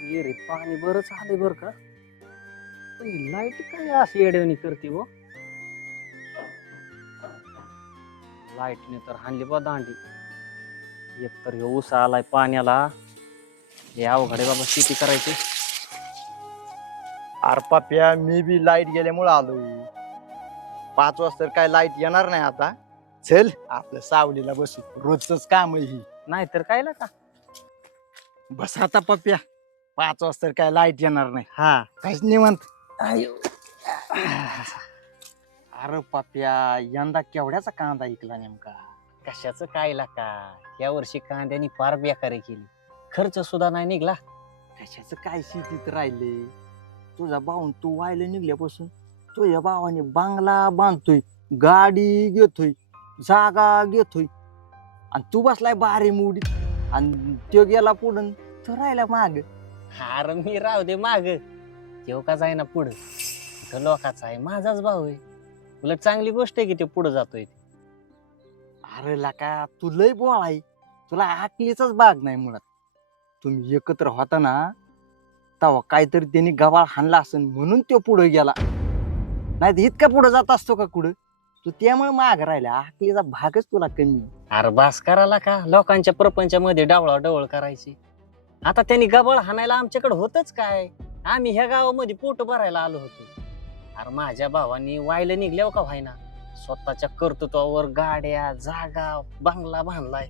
विहिरीत पाणी बरंच आले बर का. लाईट काय अशी येड्यावानी करते हो. लाईटने तर हाणली बा दांडी. एक तर ह्यो ऊस आलाय पाण्याला. हे अवघड आहे बाबा शेती करायची. अरे पप्या मी बी लाईट गेल्यामुळे आलोय. 5 वाजता काय लाईट येणार नाही आता. चल आपलं सावलीला बसू, रोजच काम आहे ही. नाहीतर काय का. बस आता पप्या, 5 वाजता काय लाईट येणार नाही. हा काहीच निवांत. अरे पप्या यंदा केवढ्याचा कांदा ऐकला नेमका. कशाचं काय का. या वर्षी कांद्यानी फार बेकारी केली. खर्च सुद्धा नाही निघला. कशाचं काय शेतीत राहिले. तुझा भाऊ तू व्हायला निघल्यापासून तुझ्या भावाने बांगला बांधतोय, गाडी घेतोय, जागा घेतोय, आणि तू बसलाय बारी मुडीत. आणि तो गेला पुढं, तो राहिला माग. हार मी राहू दे माग. तेव का जाय ना पुढं. तो लोकाचा आहे, माझाच भाऊ आहे. उलट चांगली गोष्ट आहे की ते पुढे जातोय. अरे लका तू लय बोळ आहे, तुला आकलीचाच बाग नाही मुळात. तुम्ही एकत्र होता ना तेव्हा काहीतरी त्यांनी गबाळ हाणला असेल म्हणून तो पुढे गेला. नाही तर इतका पुढे जात असतो का कुठं. तू त्यामुळे माग राहिला. आकलीचा भागच तुला कमी. अरे बास करायला का लोकांच्या प्रपंचामध्ये डावळाडवळ करायची. आता त्यांनी गबाळ हाणायला आमच्याकडे होतच काय. आम्ही ह्या गावामध्ये पोट भरायला आलो होतो. अरे माझ्या भावानी वायला निघल्यावर का व्हायना स्वतःच्या कर्तृत्वावर गाड्या, जागा, बंगला बांधलाय.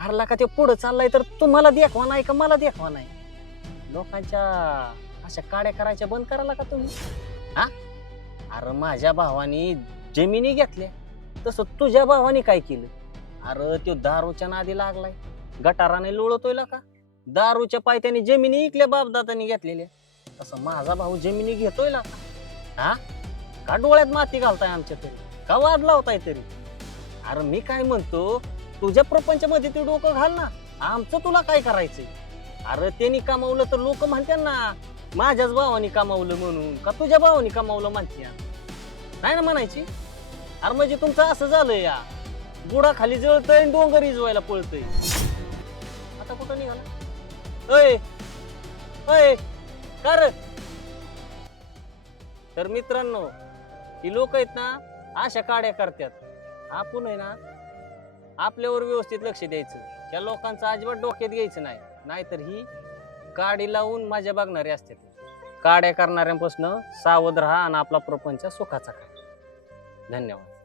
अरला का ते पुढे चाललाय तर तुम्हाला देखवा नाही का मला देखवा नाही. लोकांच्या अशा काड्या करायच्या बंद करायला का तुम्ही. हा अरे माझ्या भावानी जमिनी घेतल्या तसं तुझ्या भावानी काय केलं. अरे तो दारूच्या नादी लागलाय, गटाराने लोळतोय का. दारूच्या पायत्याने जमिनी इकल्या बापदादानी घेतलेल्या. तसं माझा भाऊ जमिनी घेतोय का. हा का डोळ्यात माती घालताय आमच्या तरी, का वाद लावताय तरी. अरे मी काय म्हणतो तुझ्या प्रपंचामध्ये ते डोकं घाल ना. आमचं तुला काय करायचंय. अरे त्यांनी कमावलं तर लोक म्हणतात ना माझ्याच भावानी कमावलं म्हणून, का तुझ्या भावानी कमावलं म्हणते नाही ना म्हणायची. अरे म्हणजे तुमचं असं झालंय या बुडा खाली जळतय डोंगर इजवायला पळतय. आता कुठं निघाला अय अय कर. तर मित्रांनो ही लोक आहेत ना अशा काड्या करतात. आपण आहे ना आपल्यावर व्यवस्थित लक्ष द्यायचं. त्या लोकांचं अजिबात डोक्यात घ्यायचं नाही. नाहीतर ही काडी लावून माझ्या बघणारे असतात. काड्या करणाऱ्यांपासून सावध राहा आणि आपला प्रपंच सुखाचा करा. धन्यवाद.